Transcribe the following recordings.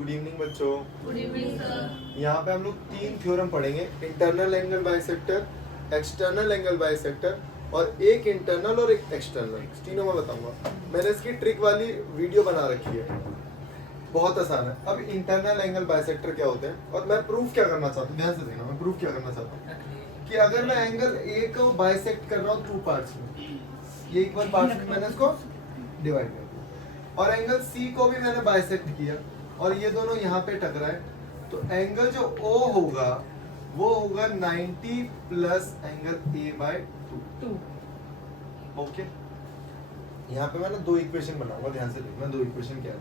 Good evening बच्चों। Good evening sir. यहाँ पे हम लोग 3 थ्योरम पढ़ेंगे, internal angle bisector, external angle bisector और एक इंटरनल और एक एक्सटर्नल, तीनों मैं बताऊंगा। मैंने इसकी ट्रिक वाली वीडियो बना रखी है, बहुत आसान है। अब इंटरनल एंगल बाइसेक्टर क्या होते हैं और मैं प्रूफ क्या करना चाहता हूँ, ध्यान से देखना। मैं प्रूफ क्या करना चाहता हूँ कि अगर मैं एंगल ए को बाइसेक्ट कर रहा हूँ 2 पार्ट्स में, ये इक्वल पार्ट्स में मैंने इसको डिवाइड कर दिया, और एंगल सी को भी मैंने बाइसेक्ट किया और ये दोनों यहाँ पे टकराए, तो एंगल जो ओ होगा वो होगा 90 plus angle A by 2। Okay, यहाँ पे मैं ना 2 इक्वेशन बनाऊंगा, ध्यान से देखना। 2 इक्वेशन क्या है,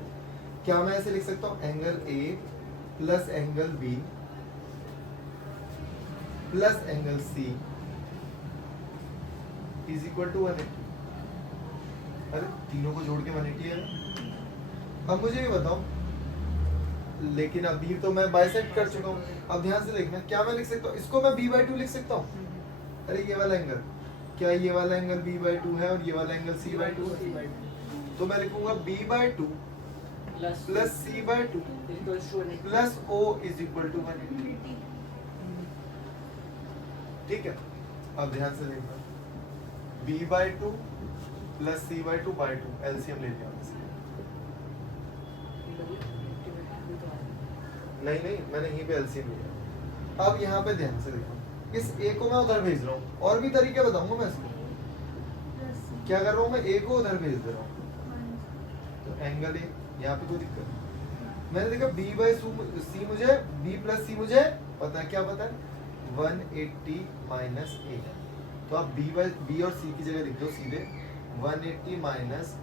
क्या मैं ऐसे लिख सकता हूँ, angle A plus angle B plus angle C is equal to 180। अरे तीनों को जोड़ के 180 है। अब मुझे ये बताओ, लेकिन अभी तो मैं बाइसेक्ट कर चुका हूँ। अब ध्यान से देखना, क्या मैं लिख सकता हूँ, इसको मैं b/2 लिख सकता हूँ। अरे ये वाला एंगल, क्या ये वाला एंगल b/2 है और ये वाला एंगल c/2 है, तो मैं लिखूंगा b/2 plus c/2 plus o is equal to 180। ठीक है, अब ध्यान से देखना, b/2 plus c/2 bye 2, LCM ले लिया। नहीं, मैंने यहीं पे एलसीएम लिया। अब यहाँ पे ध्यान से देखो, इस ए को मैं उधर भेज रहा हूँ, और भी तरीके बताऊंगा मैं इसको। क्या कर रहा हूँ मैं, ए को उधर भेज दे रहा हूँ, तो एंगल ए, यहाँ पे कोई दिक्कत नहीं। मैंने देखा b/c मुझे, b प्लस सी मुझे पता है, क्या पता है, 180 माइनस ए। तो आप b और c की जगह लिख दो सीधे 180 माइनस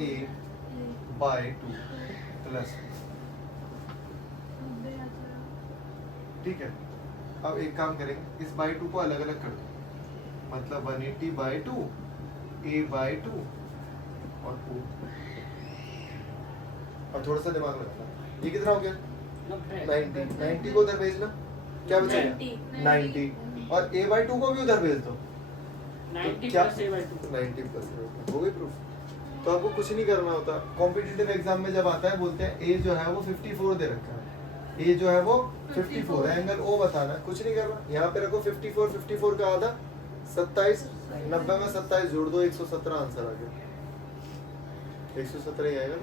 ए बाय 2 प्लस। ठीक है, अब एक काम करेंगे, इस बाय 2 को अलग अलग कर दो, मतलब 180 बाय 2 a बाय 2 और o। और थोड़ा सा दिमाग लगाना, ये कितना हो गया 90 को उधर भेजना, क्या बचेगा 90, और a बाय 2 को भी उधर भेज दो, 90 प्लस a बाय 2 हो गई प्रूफ। तो आपको कुछ नहीं करना होता। कॉम्पिटिटिव एग्जाम में जब आता है बोलते हैं a जो है वो 54 दे रखा है, ए जो है वो 54 है, एंगल ओ बताना है, कुछ नहीं करना। यहाँ पे रखो 54 का आधा 27, 90 में 27 जोड़ दो, 117 आंसर आ गया, 117 ही आएगा।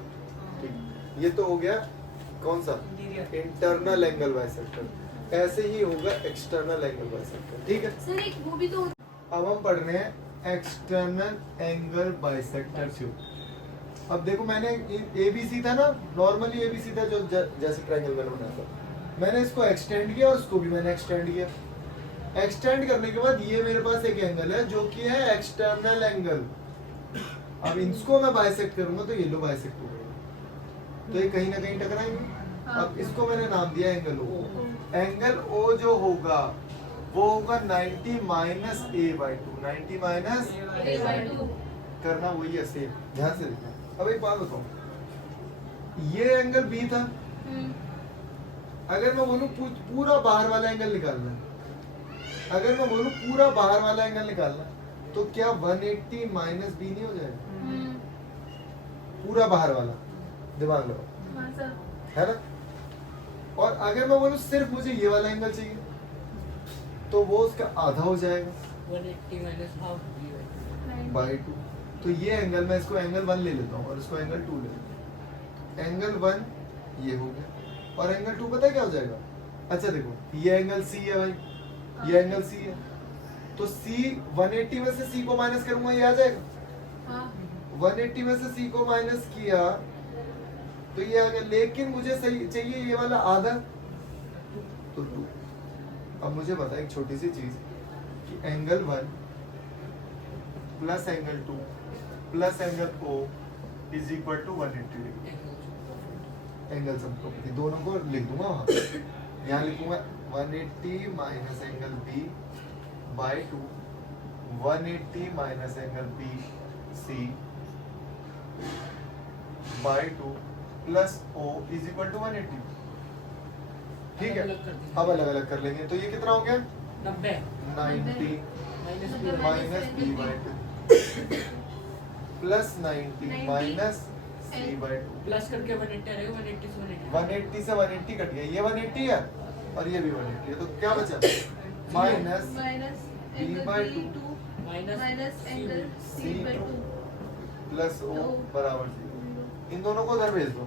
ठीक, ये तो हो गया कौन सा, इंटरनल एंगल बाइसेक्टर। ऐसे ही होगा एक्सटर्नल एंगल बाइसेक्टर। ठीक है सर, एक वो भी तो। अब हम पढ़ रहे हैं एक्सटर्नल एंगल बाइसेक्टर थ्योरम। अब देखो, मैंने ABC था ना, नॉर्मली ABC था जो जैसे ट्रायंगल मैंने बनाया था, मैंने इसको एक्सटेंड किया और इसको भी मैंने एक्सटेंड किया। एक्सटेंड करने के बाद ये मेरे पास एक एंगल है जो कि है एक्सटर्नल एंगल। अब इसको मैं बाइसेक्ट करूंगा तो ये लो बाइसेक्ट हो गया, तो ये कहीं ना कहीं टकराएंगे। अब इसको मैंने नाम दिया एंगल O। एंगल O जो होगा वो होगा 90 minus a by 2, 90 minus a by 2 करना वही है सेम, ध्यान से देखना। अब एक बात बताओ, ये एंगल B था, अगर मैं बोलूं पूरा बाहर वाला एंगल निकालना, अगर मैं बोलूं पूरा बाहर वाला एंगल निकालना, तो क्या 180 माइनस B नहीं हो जाएगा, पूरा बाहर वाला, दिमाग लगाओ, है ना। और अगर मैं बोलूं सिर्फ मुझे ये वाला एंगल चाहिए, तो वो उसका आधा हो जाएगा 180 माइनस हाफ बाय 2। तो ये एंगल, मैं इसको एंगल 1 ले लेता हूँ और इसको एंगल 2 ले लेता हूँ। एंगल 1 ये हो गया, और एंगल 2 पता है क्या हो जाएगा। अच्छा देखो, ये एंगल C है भाई, ये एंगल C है, तो C 180 में से C को माइनस करूंगा, ये आ जाएगा। 180 में से C को माइनस किया तो ये आ गया, लेकिन मुझे सही चाहिए ये वाला आधा, तो 2। अब मुझे बता एक छोटी सी चीज, कि angle 1 plus angle 2 plus angle O is equal to 180 degree. Angle sum property दोनों को लिख दूंगा वहां पे, यहाँ लिखूंगा 180 minus angle B by 2, 180 minus angle BC by 2 plus O is equal to 180। ठीक है, अब अलग अलग कर लेंगे, तो ये कितना हो गया 90 minus B by 2 plus 90 minus c by 2। Plus करके 180 रहेगा, 180 से 180 से 180 कट गया, ये 180 है और ये भी 180 है, तो क्या बचा minus minus b angle by B 2 two minus minus angle C by two plus o बराबर 0। इन दोनों को उधर भेज दो,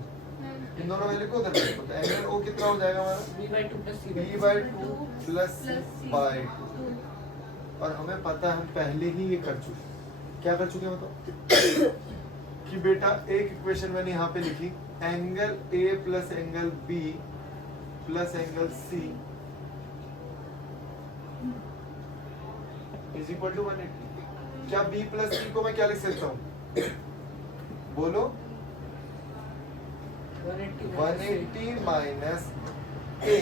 इन दोनों वैल्यू को उधर भेज दो, तो एंगल o कितना हो जाएगा हमारा b/2 plus c b by 2 plus c by 2। और हमें पता है हम पहले ही ये कर चुके, क्या कर चुके हैं बताओ कि बेटा एक इक्वेशन मैंने यहाँ पे लिखी, angle a plus angle b plus angle c is equal to 180। क्या b प्लस c को मैं क्या लिख सकता हूँ, बोलो 180 माइनस a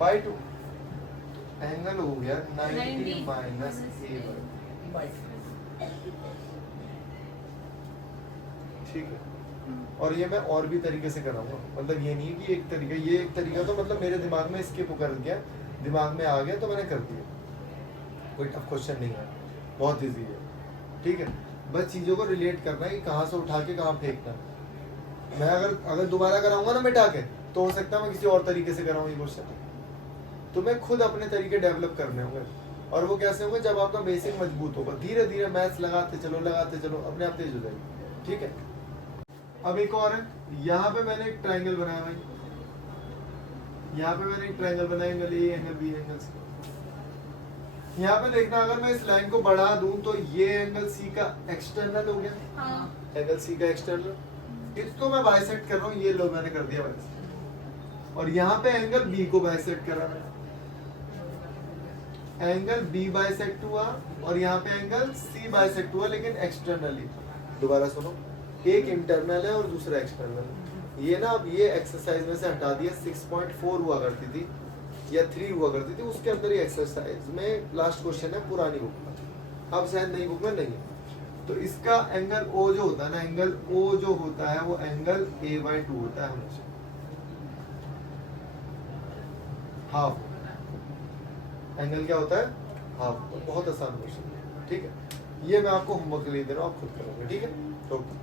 बाई 2, एंगल हो गया 90 माइनस a बाई 2। ठीक है, और ये मैं और भी तरीके से कराऊंगा, मतलब ये नहीं है कि एक तरीका, ये एक तरीका तो मतलब मेरे दिमाग में स्किप कर गया, दिमाग में आ गया तो मैंने कर दिया, कोई टफ क्वेश्चन नहीं है, बहुत इजी है। ठीक है, बस चीज़ों को रिलेट करना है कि कहाँ से उठा के कहाँ फेंकना है। मैं अगर दोबारा कराऊंगा ना मिटा के, तो हो सकता है मैं किसी और तरीके से कराऊँ ये क्वेश्चन, तो मैं खुद अपने तरीके डेवलप करने होंगे, और वो कैसे होंगे जब आपका बेसिक मजबूत होगा, धीरे धीरे मैथ्स लगाते चलो अपने आप तेज हो जाएगी। ठीक है, अब एक और है, यहाँ पे मैंने एक ट्रायंगल बनाया भाई, यहाँ पे मैंने एक ट्रायंगल बनाया, angle A angle B angle C. यहाँ पे देखना, अगर मैं इस लाइन को बढ़ा दूं तो ये एंगल सी का एक्सटर्नल हो गया, हाँ एंगल सी का एक्सटर्नल, इसको मैं बाइसेक्ट कर रहा हूँ, ये लो मैंने कर दिया बाइसेक्ट, और यहाँ पे एंगल बी को बाइसेक्ट करा मैंने, एंगल बी बाइसेक्ट हुआ और यहाँ पे एंगल सी बाइसेक्ट हुआ, लेकिन एक्सटर्नली। दोबारा सुनो, एक इंटरनल है और दूसरा एक्सटर्नल है। ये ना अब ये एक्सरसाइज में से हटा दिया, 6.4 हुआ करती थी या 3 हुआ करती थी, उसके अंदर ही एक्सरसाइज में लास्ट क्वेश्चन है पुरानी बुक में, अब शायद नई बुक में नहीं है। तो इसका एंगल ओ जो होता है ना, एंगल ओ जो होता है वो एंगल a बाई 2 होता है हमेशा, हाफ। एंगल क्या होता है, हाफ। बहुत आसान क्वेश्चन है। ठीक है, ये मैं आपको होमवर्क के लिए दे रहा हूँ, आप खुद करोगे। ठीक है, ओके।